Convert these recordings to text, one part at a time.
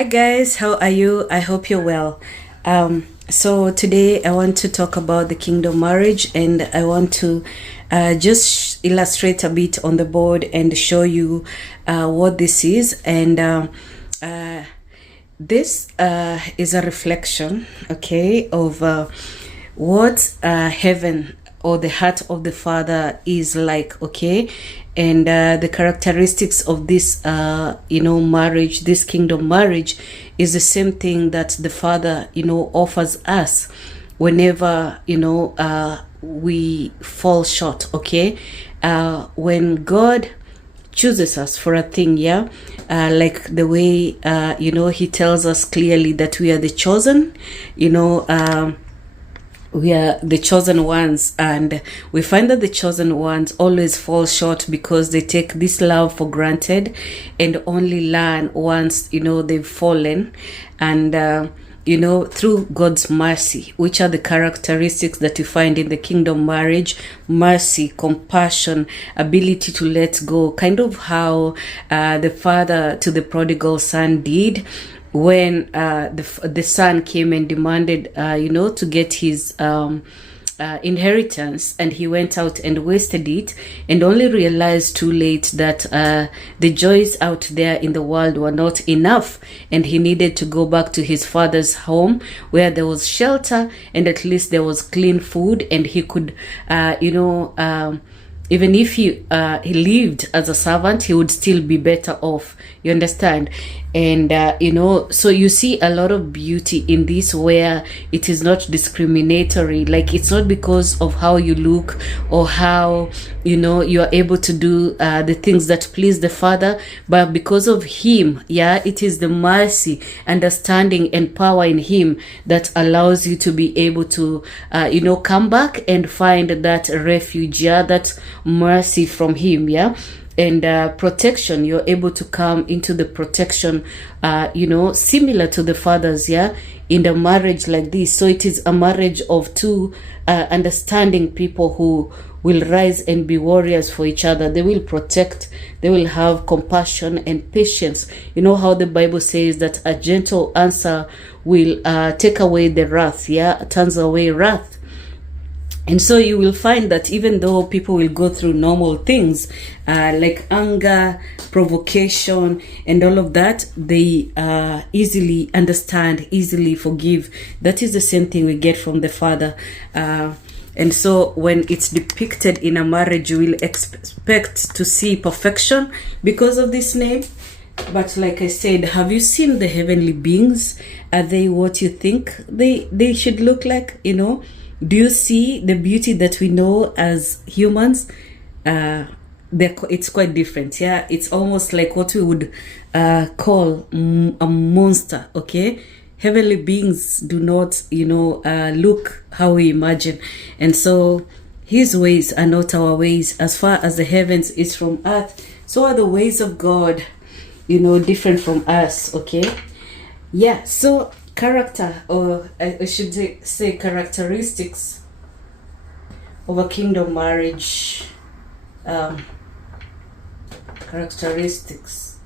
Hi guys, how are you? I hope you're well. So today I want to talk about the kingdom marriage, and I want to just illustrate a bit on the board and show you what this is. And this is a reflection, okay, of what heaven or the heart of the Father is like, okay, and the characteristics of this marriage, this kingdom marriage, is the same thing that the Father offers us whenever we fall short, okay. When God chooses us for a thing, like the way he tells us clearly that we are the chosen, we are the chosen ones, and we find that the chosen ones always fall short because they take this love for granted and only learn once they've fallen. And through God's mercy, which are the characteristics that you find in the kingdom marriage: mercy, compassion, ability to let go, kind of how the father to the prodigal son did when the son came and demanded to get his inheritance, and he went out and wasted it and only realized too late that the joys out there in the world were not enough, and he needed to go back to his father's home where there was shelter and at least there was clean food, and he could even if he lived as a servant, he would still be better off. You understand? And so you see a lot of beauty in this, where it is not discriminatory. Like, it's not because of how you look or how you are able to do the things that please the Father, but because of him. It is the mercy, understanding, and power in him that allows you to be able to come back and find that refuge, that mercy from him, and protection. You're able to come into the protection similar to the Father's, in the marriage like this. So it is a marriage of two understanding people who will rise and be warriors for each other. They will protect, they will have compassion and patience. You know how the Bible says that a gentle answer will take away the wrath, turns away wrath. And so you will find that even though people will go through normal things like anger, provocation, and all of that, they easily understand, easily forgive. That is the same thing we get from the Father. And so when it's depicted in a marriage, you will expect to see perfection because of this name. But like I said, have you seen the heavenly beings? Are they what you think they should look like? Do you see the beauty that we know as humans? It's quite different. It's almost like what we would call a monster, okay? Heavenly beings do not, look how we imagine. And so his ways are not our ways. As far as the heavens is from earth, so are the ways of God, different from us, okay? So character, or I should say characteristics of a kingdom marriage. Characteristics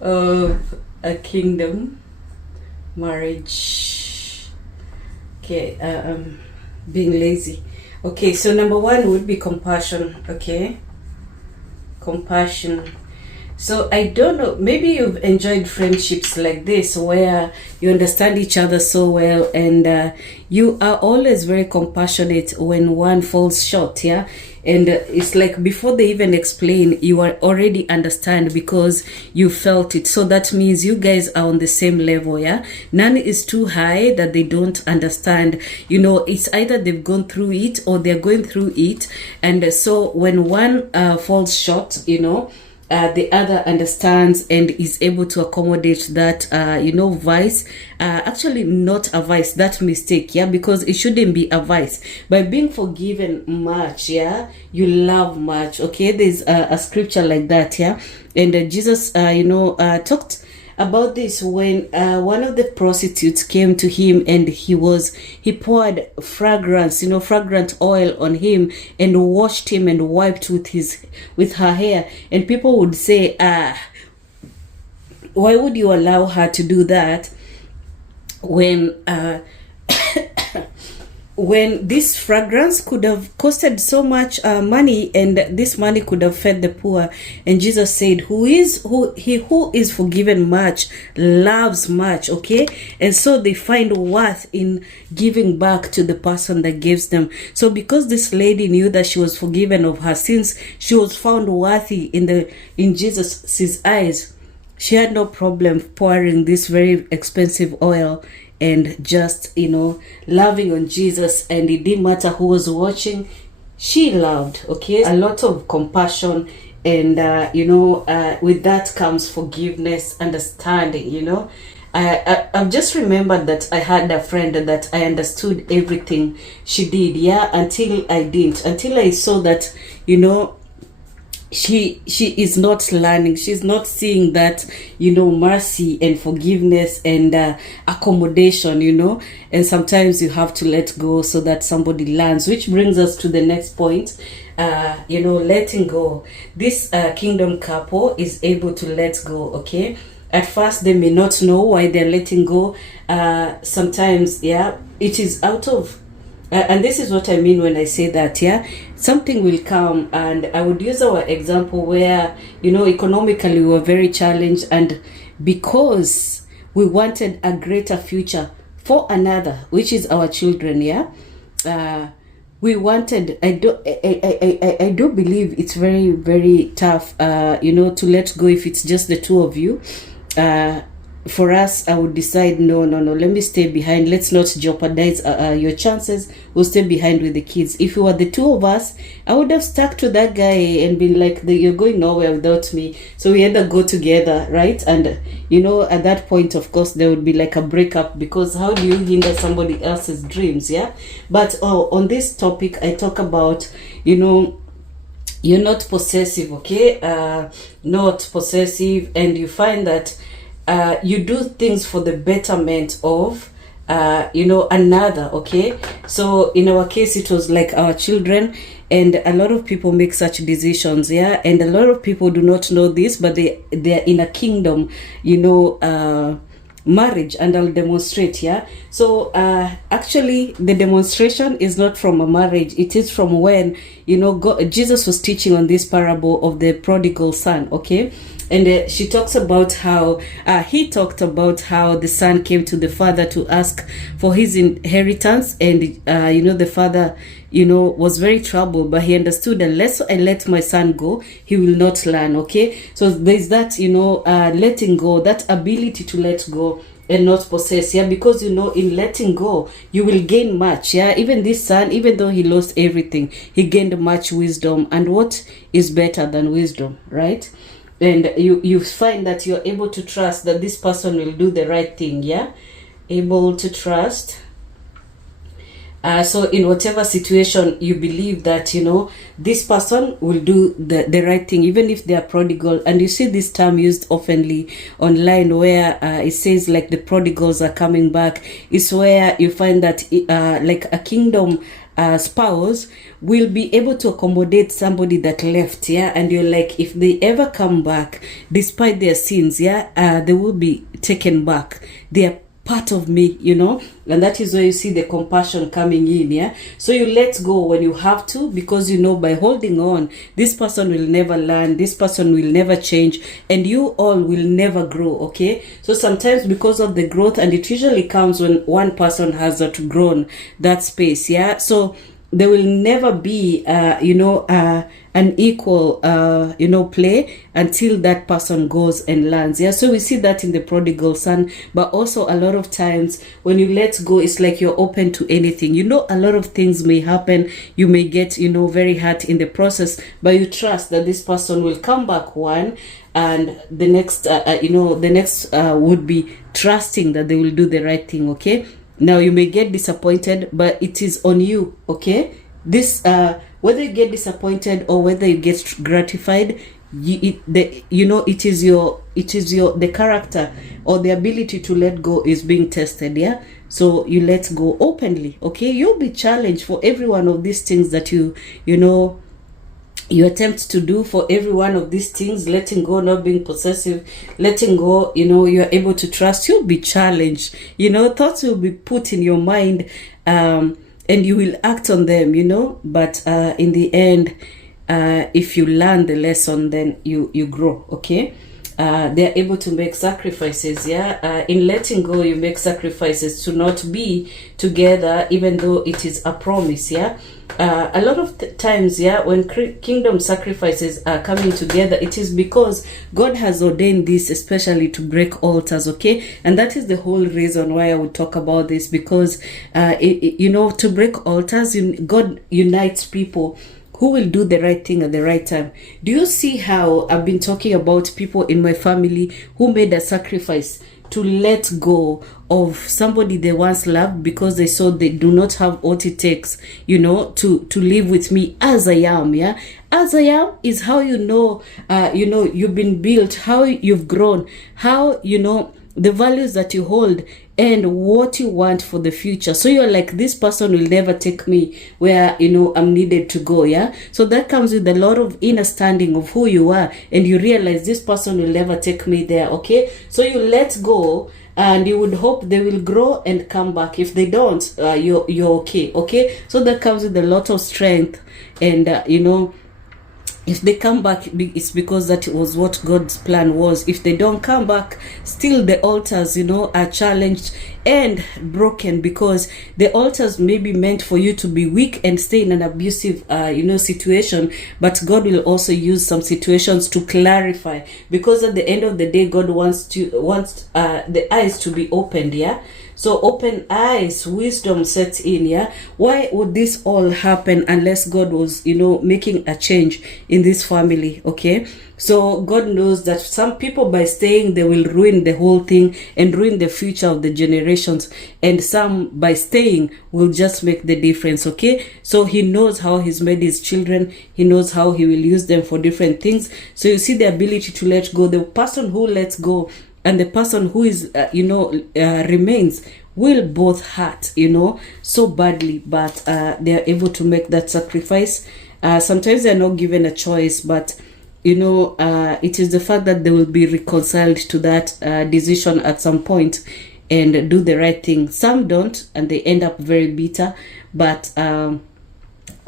of a kingdom marriage. Okay, I'm being lazy. Okay, so number one would be compassion, okay? Compassion. So I don't know, maybe you've enjoyed friendships like this where you understand each other so well, and you are always very compassionate when one falls short, and it's like before they even explain, you are already understand because you felt it. So that means you guys are on the same level, None is too high that they don't understand. It's either they've gone through it or they're going through it. And so when one falls short, the other understands and is able to accommodate that, vice. Actually, not a vice, that mistake, because it shouldn't be a vice. By being forgiven much, you love much, okay? There's a scripture like that, and Jesus, talked about this, when one of the prostitutes came to him and he poured fragrance, fragrant oil on him and washed him and wiped with her hair, and people would say, why would you allow her to do that when when this fragrance could have costed so much money, and this money could have fed the poor? And Jesus said, who is forgiven much loves much. Okay, and so they find worth in giving back to the person that gives them. So because this lady knew that she was forgiven of her sins, she was found worthy in Jesus's eyes. She had no problem pouring this very expensive oil and just, loving on Jesus. And it didn't matter who was watching, she loved. Okay, a lot of compassion. And, with that comes forgiveness, understanding, I've just remembered that I had a friend that I understood everything she did, until I didn't. Until I saw that, she is not learning, she's not seeing that mercy and forgiveness and accommodation, and sometimes you have to let go so that somebody learns, which brings us to the next point. Letting go. This kingdom couple is able to let go. Okay, at first they may not know why they're letting go. Sometimes it is out of and this is what I mean when I say that, something will come. And I would use our example where, economically we were very challenged, and because we wanted a greater future for another, which is our children, we wanted, I do believe it's very, very tough, to let go if it's just the two of you. For us, I would decide, no, let me stay behind. Let's not jeopardize your chances. We'll stay behind with the kids. If it were the two of us, I would have stuck to that guy and been like, you're going nowhere without me. So we either go together, right? And, at that point, of course, there would be like a breakup, because how do you hinder somebody else's dreams, But on this topic, I talk about, you're not possessive, okay? Not possessive, and you find that you do things for the betterment of another. Okay, so in our case it was like our children, and a lot of people make such decisions, and a lot of people do not know this, but they're in a kingdom marriage, and I'll demonstrate. So actually the demonstration is not from a marriage, it is from when Jesus was teaching on this parable of the prodigal son. Okay, and she talks about how he talked about how the son came to the father to ask for his inheritance, and the father was very troubled, but he understood, unless I let my son go, he will not learn. Okay, so there's that letting go, that ability to let go and not possess, because in letting go you will gain much. Even this son, even though he lost everything, he gained much wisdom, and what is better than wisdom, right? And you find that you're able to trust that this person will do the right thing, able to trust. So in whatever situation you believe that this person will do the right thing, even if they are prodigal. And you see this term used oftenly online, where it says like the prodigals are coming back. It's where you find that like a kingdom spouse will be able to accommodate somebody that left, and you're like, if they ever come back despite their sins, they will be taken back. They are part of me, and that is where you see the compassion coming in. So you let go when you have to, because by holding on, this person will never learn, this person will never change, and you all will never grow. Okay, so sometimes because of the growth, and it usually comes when one person has outgrown that space, so there will never be an equal play until that person goes and learns. So we see that in the prodigal son, but also a lot of times when you let go, it's like you're open to anything. A lot of things may happen, you may get very hurt in the process, but you trust that this person will come back one, and the next would be trusting that they will do the right thing. Okay, now you may get disappointed, but it is on you. Okay, this whether you get disappointed or whether you get gratified, it is your the character or the ability to let go is being tested. Yeah, so you let go openly. Okay, you'll be challenged for every one of these things that you attempt to do. For every one of these things, letting go, not being possessive, letting go, you're able to trust. You'll be challenged. Thoughts will be put in your mind, and you will act on them. But in the end, if you learn the lesson, then you grow. Okay. They're able to make sacrifices. In letting go, you make sacrifices to not be together, even though it is a promise. A lot of times, when kingdom sacrifices are coming together, it is because God has ordained this, especially to break altars. Okay, and that is the whole reason why I would talk about this, because to break altars, God unites people who will do the right thing at the right time. Do you see how I've been talking about people in my family who made a sacrifice to let go of somebody they once loved because they saw they do not have what it takes, to live with me as I am. As I am is how you've been built, how you've grown, how the values that you hold and what you want for the future. So you're like, this person will never take me where I'm needed to go. So that comes with a lot of understanding of who you are, and you realize this person will never take me there. Okay, so you let go, and you would hope they will grow and come back. If they don't, you're okay. So that comes with a lot of strength, and if they come back, it's because that was what God's plan was. If they don't come back, still the altars, are challenged and broken, because the altars may be meant for you to be weak and stay in an abusive, situation. But God will also use some situations to clarify, because at the end of the day, God wants the eyes to be opened. So open eyes, wisdom sets in. Why would this all happen unless God was, making a change in this family? Okay. So God knows that some people, by staying, they will ruin the whole thing and ruin the future of the generations. And some, by staying, will just make the difference. Okay. So he knows how he's made his children. He knows how he will use them for different things. So you see the ability to let go. The person who lets go and the person who is, remains, will both hurt, so badly, but they are able to make that sacrifice. Sometimes they're not given a choice, but, it is the fact that they will be reconciled to that decision at some point and do the right thing. Some don't, and they end up very bitter, but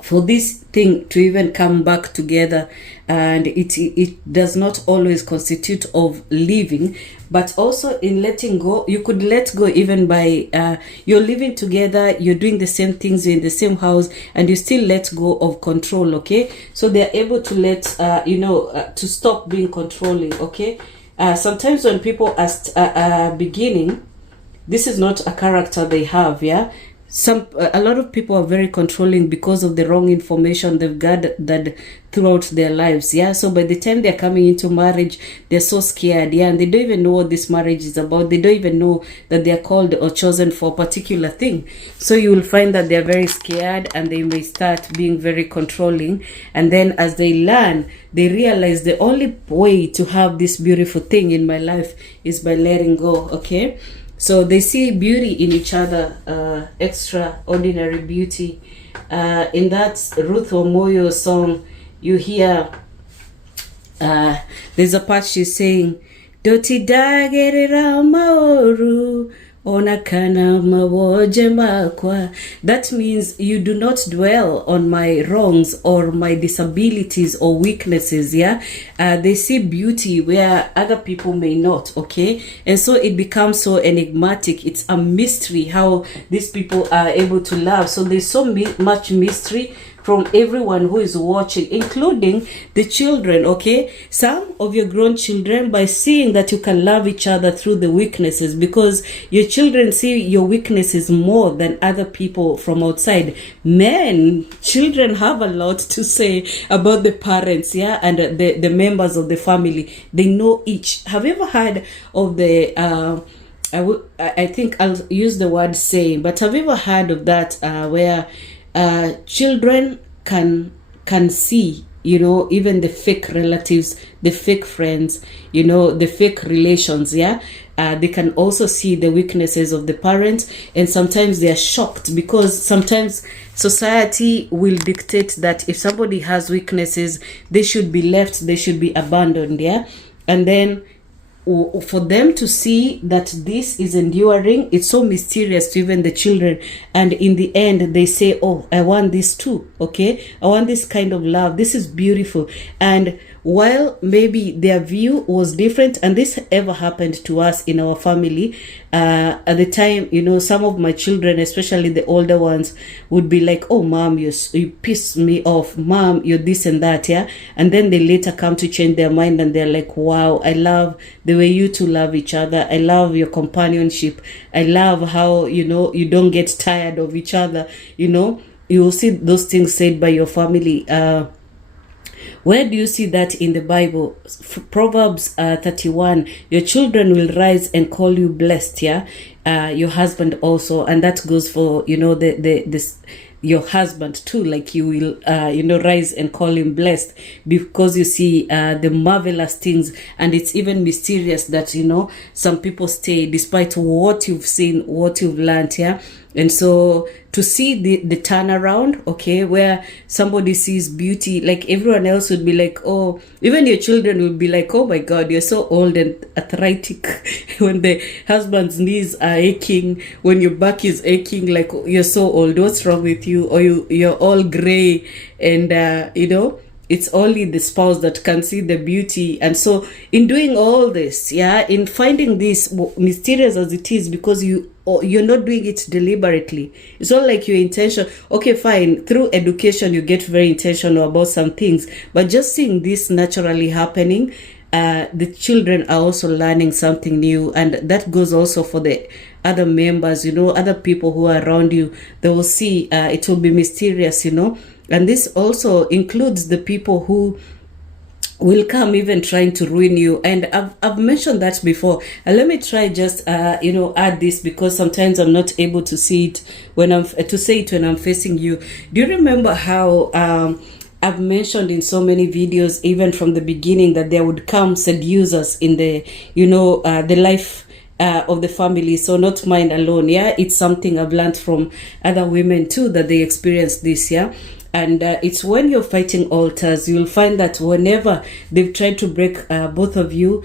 for this thing to even come back together, and it does not always constitute of living, but also in letting go, you could let go even by you're living together, you're doing the same things, you're in the same house, and you still let go of control. Okay, so they're able to let to stop being controlling. Okay, sometimes when people are beginning, this is not a character they have. A lot of people are very controlling because of the wrong information they've gathered throughout their lives. So by the time they're coming into marriage, they're so scared. And they don't even know what this marriage is about. They don't even know that they're called or chosen for a particular thing. So you will find that they're very scared, and they may start being very controlling. And then as they learn, they realize the only way to have this beautiful thing in my life is by letting go. Okay. So they see beauty in each other, extraordinary beauty. In that Ruth Omoyo song, you hear, there's a part she's saying, Doti dagerera maoru, onakana mawoje makwa. That means you do not dwell on my wrongs or my disabilities or weaknesses. They see beauty where other people may not. Okay, and so it becomes so enigmatic. It's a mystery how these people are able to love. So there's so much mystery from everyone who is watching, including the children. Okay, some of your grown children, by seeing that you can love each other through the weaknesses, because your children see your weaknesses more than other people from outside. Children have a lot to say about the parents, and the members of the family. They know each. Have you ever heard of the I think I'll use the word saying, but have you ever heard of that where children can see you know, even the fake relatives, the fake friends, you know, the fake relations, yeah. They can also see the weaknesses of the parents, and sometimes they are shocked because sometimes society will dictate that if somebody has weaknesses, they should be left, they should be abandoned, yeah. And then for them to see that this is enduring, it's so mysterious to even the children, and in the end they say, oh, I want this too, okay, I want this kind of love, this is beautiful. And while maybe their view was different, and this ever happened to us in our family, at the time, you know, some of my children, especially the older ones, would be like, oh mom, you piss me off, mom, you're this and that, yeah. And then they later come to change their mind, and they're like, wow, I love the way you two love each other, I love your companionship, I love how, you know, you don't get tired of each other, you know. You will see those things said by your family. Where do you see that in the Bible? Proverbs 31, your children will rise and call you blessed, yeah. Your husband also, and that goes for, you know, this your husband too, like you will you know, rise and call him blessed, because you see the marvelous things. And it's even mysterious that, you know, some people stay despite what you've seen, what you've learned, yeah. And so to see the turnaround, okay, where somebody sees beauty, like everyone else would be like, oh, even your children will be like, oh my God, you're so old and arthritic. When the husband's knees are aching, when your back is aching, like, you're so old, what's wrong with you? Or you're all gray, and you know, it's only the spouse that can see the beauty. And so in doing all this, yeah, in finding this, mysterious as it is, because you're not doing it deliberately, it's not like your intention. Okay, fine, through education you get very intentional about some things, but just seeing this naturally happening, the children are also learning something new. And that goes also for the other members, you know, other people who are around you. They will see it will be mysterious, you know. And this also includes the people who will come even trying to ruin you. And I've mentioned that before. And let me try just you know, add this, because sometimes I'm not able to see it when I'm facing you. Do you remember how I've mentioned in so many videos, even from the beginning, that there would come seducers in the, you know, the life of the family, so not mine alone, yeah. It's something I've learned from other women too, that they experience this, yeah. And it's when you're fighting altars, you'll find that whenever they've tried to break both of you,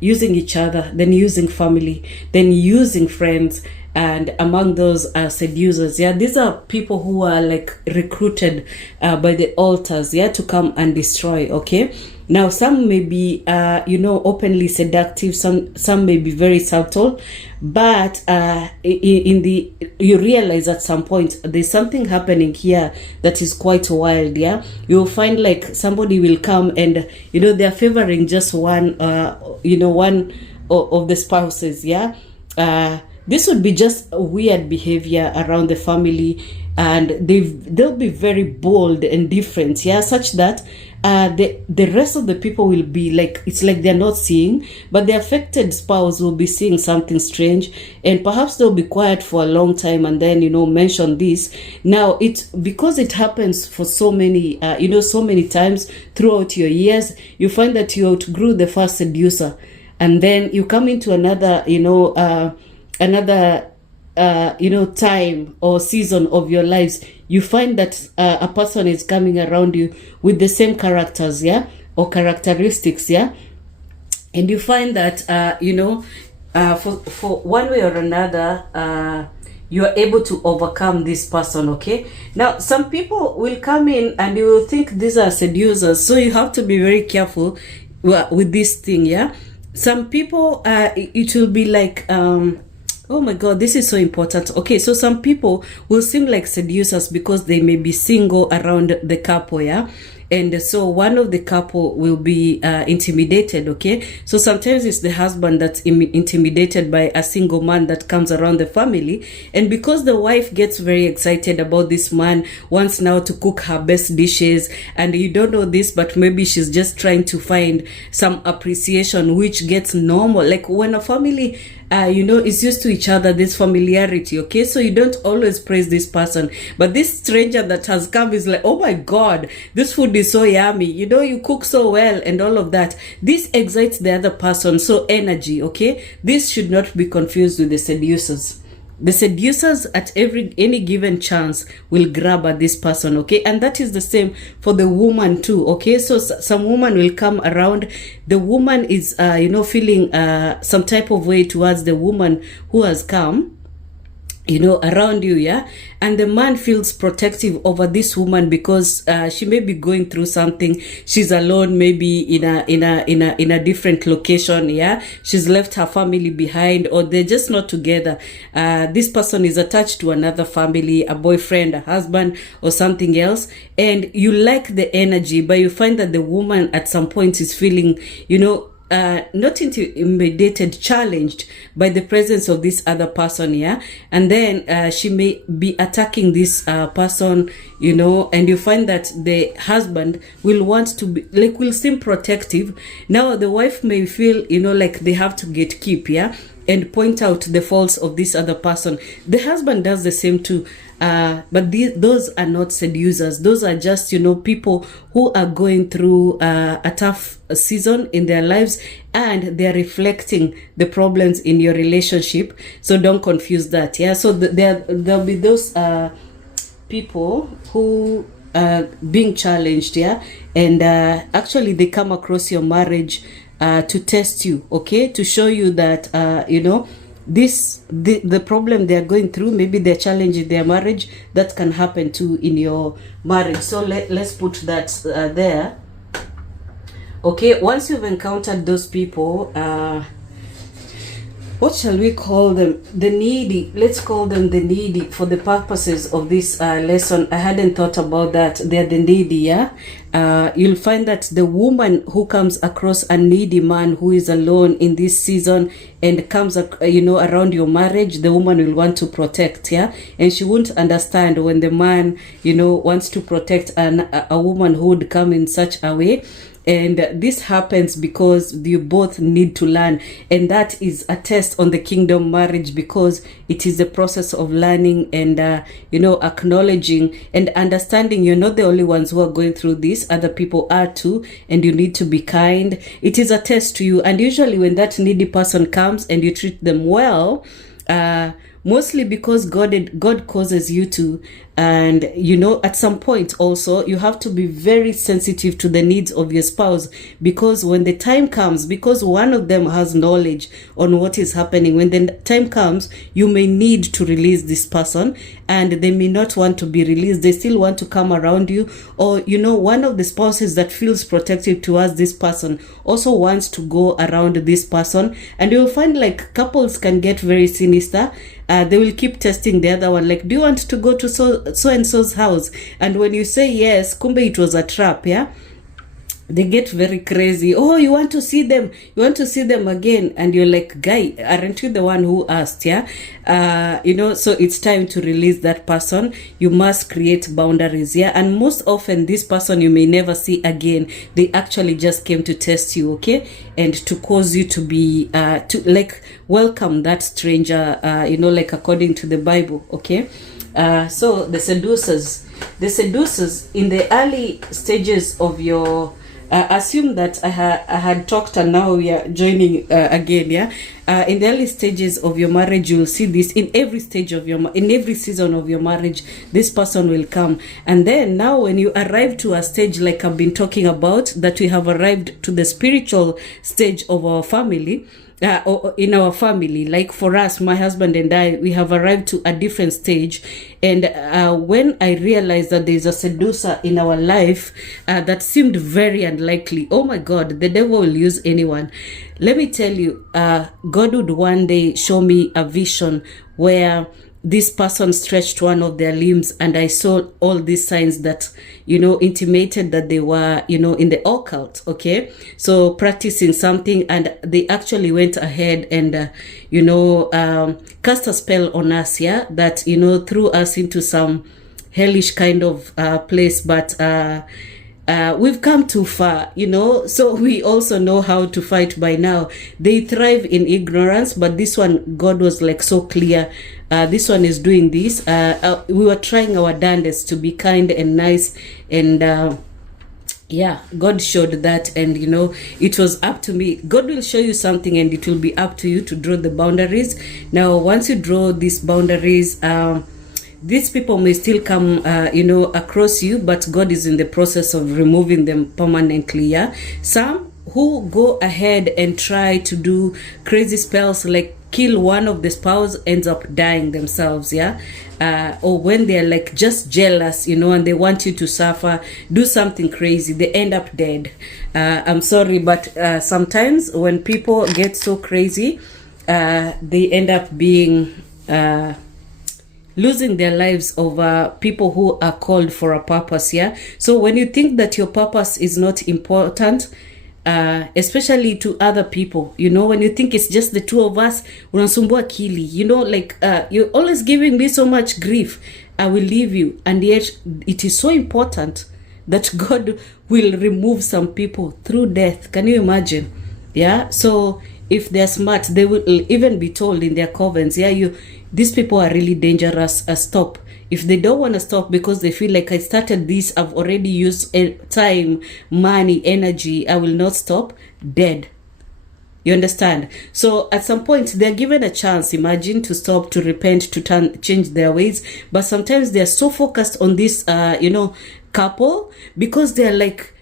using each other, then using family, then using friends, and among those are seducers, yeah. These are people who are like recruited by the altars, yeah, to come and destroy, okay. Now some may be you know, openly seductive, some may be very subtle, but you realize at some point there's something happening here that is quite wild, yeah. You'll find like somebody will come and, you know, they're favoring just one you know, one of the spouses, yeah. This would be just a weird behavior around the family, and they'll be very bold and different, yeah, such that the rest of the people will be like, it's like they're not seeing, but the affected spouse will be seeing something strange, and perhaps they'll be quiet for a long time, and then, you know, mention this. Now it's because it happens for so many you know, so many times throughout your years, you find that you outgrew the first seducer, and then you come into another, you know, you know, time or season of your lives. You find that a person is coming around you with the same characters, yeah, or characteristics, yeah. And you find that you know, for one way or another, you are able to overcome this person, okay. Now some people will come in and you will think these are seducers, so you have to be very careful with this thing, yeah. Some people it will be like oh my God, this is so important. Okay, so some people will seem like seducers because they may be single around the couple, yeah. And so one of the couple will be intimidated, okay. So sometimes it's the husband that's intimidated by a single man that comes around the family, and because the wife gets very excited about this man, wants now to cook her best dishes, and you don't know this, but maybe she's just trying to find some appreciation, which gets normal. Like when a family you know, is used to each other, this familiarity, okay. So you don't always praise this person, but this stranger that has come is like, oh my God, this food is so yummy, you know, you cook so well and all of that. This excites the other person, so energy, okay? This should not be confused with the seducers. The seducers at any given chance will grab at this person, okay? And that is the same for the woman too, okay? So some woman will come around. The woman is, you know, feeling some type of way towards the woman who has come, you know, around you, yeah, and the man feels protective over this woman because she may be going through something. She's alone, maybe in a different location, yeah. She's left her family behind, or they're just not together. This person is attached to another family, a boyfriend, a husband, or something else, and you like the energy, but you find that the woman at some point is feeling, you know, not intimidated, challenged by the presence of this other person, yeah, and then she may be attacking this person, you know, and you find that the husband will want to be like, will seem protective. Now the wife may feel, you know, like they have to gatekeep, yeah, and point out the faults of this other person. The husband does the same too. But those are not seducers. Those are just, you know, people who are going through a tough season in their lives, and they're reflecting the problems in your relationship. So don't confuse that, yeah. So there'll be those people who are being challenged, yeah, and actually they come across your marriage to test you, okay, to show you that you know, the problem they are going through, maybe they're challenging their marriage, that can happen too in your marriage. So let's put that there, okay. Once you've encountered those people, what shall we call them? The needy. Let's call them the needy for the purposes of this lesson. I hadn't thought about that. They're the needy, yeah. You'll find that the woman who comes across a needy man who is alone in this season and comes, you know, around your marriage, the woman will want to protect, yeah, and she won't understand when the man, you know, wants to protect a woman who would come in such a way. And this happens because you both need to learn. And that is a test on the kingdom marriage, because it is a process of learning and, you know, acknowledging and understanding you're not the only ones who are going through this. Other people are too. And you need to be kind. It is a test to you. And usually when that needy person comes and you treat them well, mostly because God causes you to. And, you know, at some point also, you have to be very sensitive to the needs of your spouse, because when the time comes, because one of them has knowledge on what is happening, when the time comes, you may need to release this person, and they may not want to be released. They still want to come around you. Or, you know, one of the spouses that feels protective towards this person also wants to go around this person. And you'll find like couples can get very sinister. They will keep testing the other one, like, do you want to go to so and so's house? And when you say yes, kumbe it was a trap, yeah. They get very crazy. Oh, you want to see them? You want to see them again? And you're like, guy, aren't you the one who asked? Yeah. You know, so it's time to release that person. You must create boundaries. Yeah. And most often this person you may never see again. They actually just came to test you. Okay. And to cause you to be, to like welcome that stranger, you know, like according to the Bible. Okay. So the seducers in the early stages of your, assume that I had talked and now we are joining again, yeah. In the early stages of your marriage, you'll see this in every stage of your, in every season of your marriage, this person will come. And then now when you arrive to a stage like I've been talking about, that we have arrived to the spiritual stage of our family, or in our family, like for us, my husband and I, we have arrived to a different stage. And when I realized that there's a seducer in our life that seemed very unlikely, oh my God, the devil will use anyone. Let me tell you, God would one day show me a vision where this person stretched one of their limbs, and I saw all these signs that, you know, intimated that they were, you know, in the occult, okay? So practicing something, and they actually went ahead and, you know, cast a spell on us, yeah? That, you know, threw us into some hellish kind of place, but we've come too far, you know, so we also know how to fight by now. They thrive in ignorance, but this one, God was like so clear. This one is doing this. We were trying our darndest to be kind and nice and yeah, God showed that, and it was up to me. God will show you something, and it will be up to you to draw the boundaries. Now, once you draw these boundaries, these people may still come across you, but God is in the process of removing them permanently. Yeah, some who go ahead and try to do crazy spells, like kill one of the spouse, ends up dying themselves. Yeah, or when they're like just jealous, and they want you to suffer, do something crazy, they end up dead. I'm sorry, but sometimes when people get so crazy, they end up being losing their lives over people who are called for a purpose. Yeah, so when you think that your purpose is not important, especially to other people, when you think it's just the two of us, unasumbua akili, you're always giving me so much grief, I will leave you. And yet it is so important that God will remove some people through death. Can you imagine? Yeah, so if they're smart, they will even be told in their covens, these people are really dangerous, stop. If they don't want to stop because they feel like, I started this, I've already used time, money, energy, I will not stop, dead. You understand? So at some point they're given a chance, imagine, to stop, to repent, to change their ways. But sometimes they're so focused on this, couple, because they're like,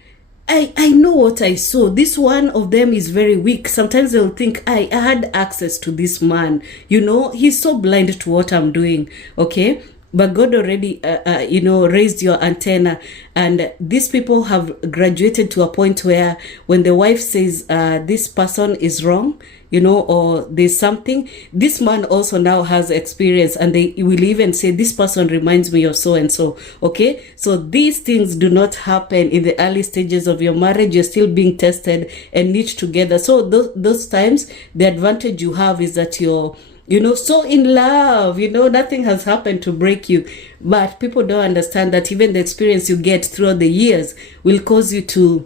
I know what I saw. This one of them is very weak. Sometimes they'll think, I had access to this man. He's so blind to what I'm doing. Okay? But God already, raised your antenna. And these people have graduated to a point where when the wife says, this person is wrong, or there's something, this man also now has experience, and they will even say, this person reminds me of so and so. Okay, so these things do not happen in the early stages of your marriage. You're still being tested and knit together. So those times, the advantage you have is that you're so in love, nothing has happened to break you. But people don't understand that even the experience you get throughout the years will cause you to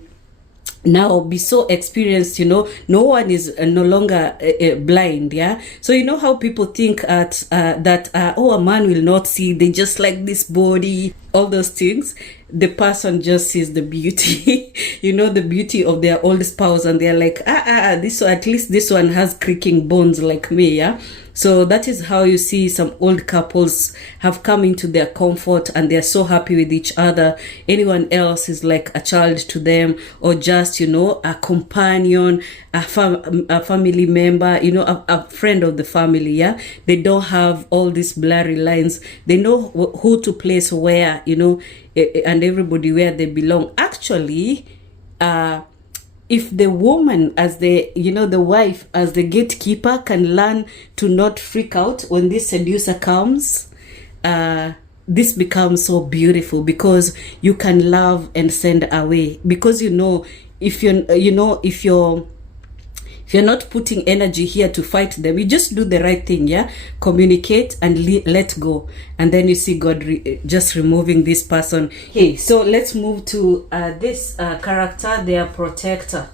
now be so experienced. No one is no longer blind. Yeah, so how people think that a man will not see, they just like this body, all those things. The person just sees the beauty the beauty of their old spouse, and they're like, this one, at least this one has creaking bones like me. Yeah, so that is how you see some old couples have come into their comfort, and they're so happy with each other. Anyone else is like a child to them, or just a companion, a family member, a friend of the family. Yeah, they don't have all these blurry lines. They know who to place where, and everybody where they belong. Actually, if the woman, as the wife, as the gatekeeper, can learn to not freak out when this seducer comes, this becomes so beautiful, because you can love and send away. Because if you're not putting energy here to fight them, you just do the right thing. Yeah, communicate and let go, and then you see God just removing this person. Okay, so let's move to this character, their protector.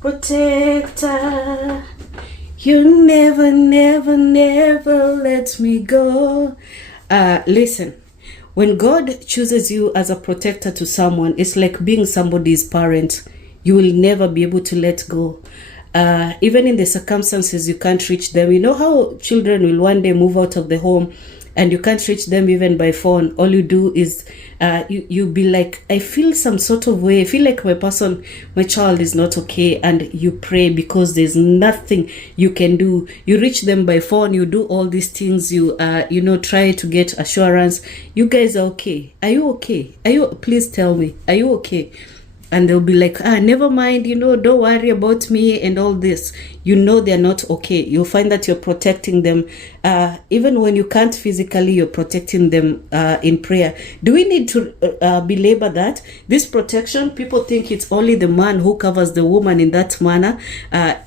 Protector, you never let me go. Listen, when God chooses you as a protector to someone, it's like being somebody's parent. You will never be able to let go. Even in the circumstances you can't reach them. You know how children will one day move out of the home and you can't reach them even by phone. All you do is you be like, I feel some sort of way. I feel like my child is not okay. And you pray, because there's nothing you can do. You reach them by phone. You do all these things. You try to get assurance. You guys are okay. Are you okay? Please tell me. Are you okay? And they'll be like, never mind, don't worry about me and all this. They're not okay. You'll find that you're protecting them. Even when you can't physically, you're protecting them in prayer. Do we need to belabor that? This protection, people think it's only the man who covers the woman in that manner,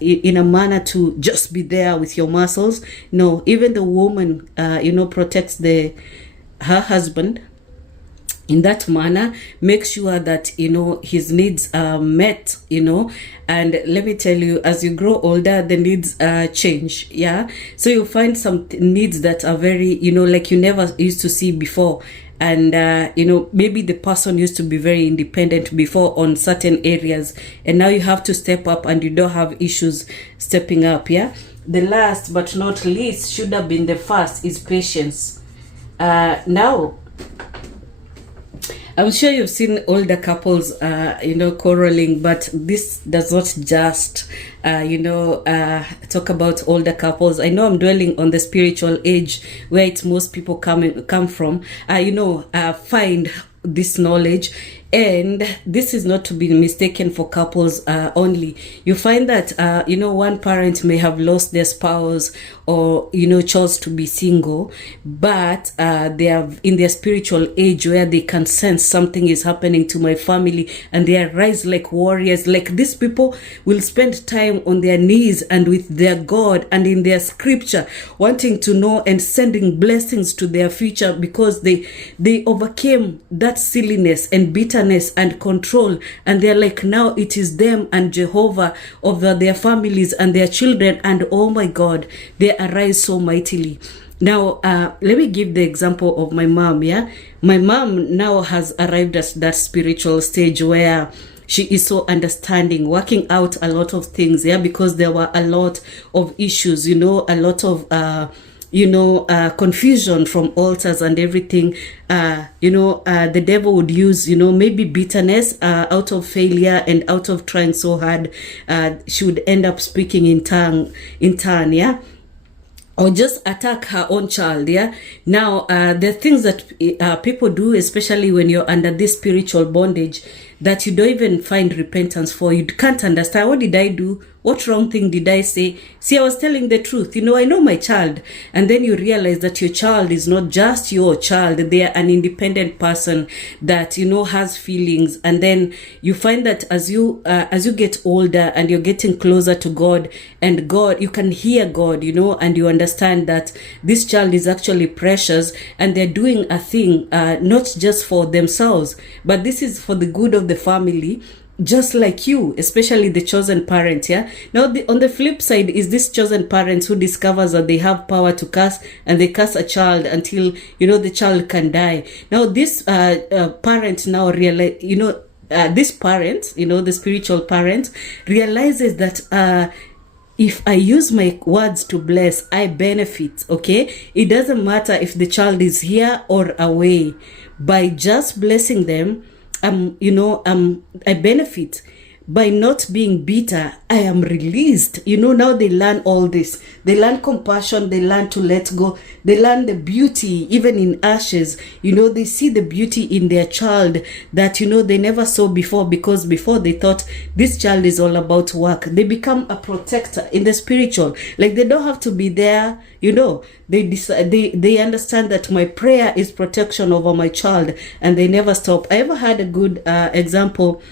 in a manner to just be there with your muscles. No, even the woman, protects her husband in that manner. Make sure that his needs are met, and let me tell you, as you grow older, the needs change. Yeah, so you'll find some needs that are very like you never used to see before, and maybe the person used to be very independent before on certain areas, and now you have to step up and you don't have issues stepping up. Yeah, the last but not least, should have been the first, is patience. Now I'm sure you've seen older couples, quarreling, but this does not just, talk about older couples. I know I'm dwelling on the spiritual age where it's most people come from, find this knowledge. And this is not to be mistaken for couples only. You find that, one parent may have lost their spouse or, chose to be single, but they are in their spiritual age where they can sense something is happening to my family, and they arise like warriors. Like, these people will spend time on their knees and with their God and in their scripture, wanting to know and sending blessings to their future, because they overcame that silliness and bitterness and control, and they're like, now it is them and Jehovah over their families and their children, and oh my God, they arise so mightily. Now, let me give the example of my mom. Yeah, my mom now has arrived at that spiritual stage where she is so understanding, working out a lot of things. Yeah, because there were a lot of issues, a lot of confusion from altars and everything. The devil would use, maybe bitterness out of failure and out of trying so hard. She would end up speaking in tongue, yeah, or just attack her own child. Yeah. Now, the things that people do, especially when you're under this spiritual bondage, that you don't even find repentance for. You can't understand, what did I do? What wrong thing did I say? See, I was telling the truth. I know my child. And then you realize that your child is not just your child. They are an independent person that, has feelings. And then you find that as you get older and you're getting closer to God, and God, you can hear God, and you understand that this child is actually precious, and they're doing a thing, not just for themselves, but this is for the good of the family, just like you, especially the chosen parent. Yeah. Now, on the flip side is this chosen parent who discovers that they have power to curse, and they curse a child until, the child can die. Now, this parent now realize, this parent, the spiritual parent, realizes that if I use my words to bless, I benefit. Okay. It doesn't matter if the child is here or away. By just blessing them, I benefit. By not being bitter, I am released. Now they learn all this. They learn compassion. They learn to let go. They learn the beauty, even in ashes. They see the beauty in their child that, they never saw before, because before they thought this child is all about work. They become a protector in the spiritual. Like, they don't have to be there. They understand that my prayer is protection over my child, and they never stop. I ever had a good example.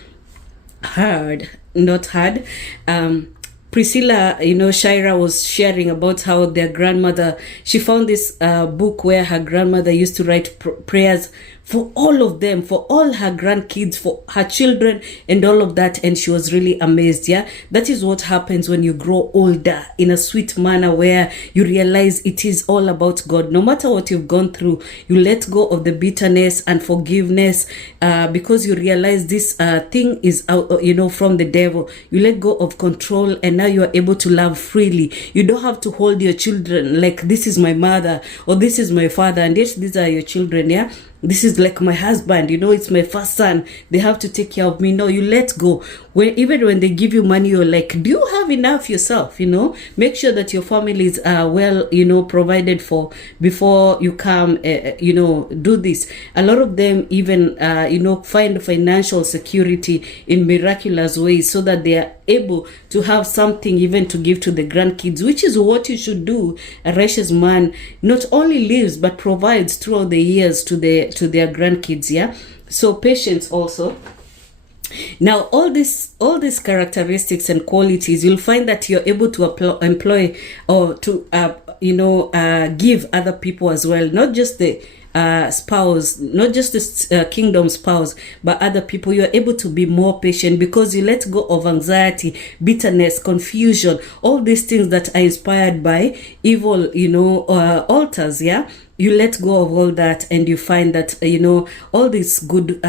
Priscilla, Shira was sharing about how their grandmother, she found this book where her grandmother used to write prayers for all of them, for all her grandkids, for her children, and all of that. And she was really amazed. Yeah, that is what happens when you grow older in a sweet manner, where you realize it is all about God. No matter what you've gone through, you let go of the bitterness and forgiveness, because you realize this thing is out, from the devil. You let go of control, and now you are able to love freely. You don't have to hold your children like, this is my mother or this is my father, and yes, these are your children. Yeah, this is like my husband, it's my first son, they have to take care of me. No, you let go. Even when they give you money, you're like, do you have enough yourself? Make sure that your families are well, provided for before you come, do this. A lot of them even, find financial security in miraculous ways, so that they are able to have something even to give to the grandkids, which is what you should do. A righteous man not only lives but provides throughout the years to their grandkids. Yeah. So patience also. Now, all these characteristics and qualities, you'll find that you're able to employ or to give other people as well, not just the spouse, not just the kingdom spouse, but other people. You're able to be more patient because you let go of anxiety, bitterness, confusion, all these things that are inspired by evil, altars. Yeah. you let go of all that, and you find that all these good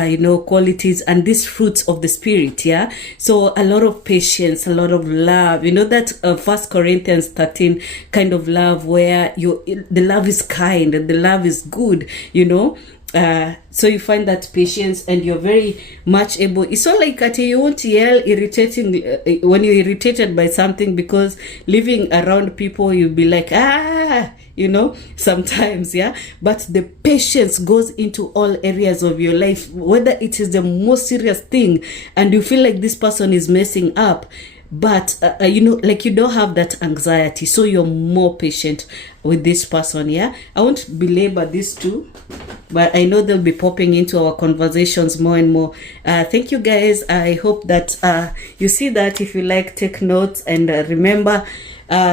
qualities and these fruits of the spirit. Yeah, so a lot of patience, a lot of love, that 1 Corinthians 13 kind of love, where the love is kind and the love is good. So you find that patience, and you're very much able. It's not like that you won't yell irritating when you're irritated by something, because living around people, you'll be like, sometimes. Yeah, but the patience goes into all areas of your life, whether it is the most serious thing and you feel like this person is messing up, but like you don't have that anxiety, so you're more patient with this person. Yeah, I won't belabor these two, but I know they'll be popping into our conversations more and more. Thank you guys. I hope that you see that. If you like, take notes, and remember,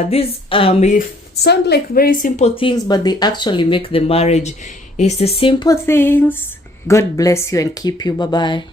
these may sound like very simple things, but they actually make the marriage. It's the simple things. God bless you and keep you. Bye bye.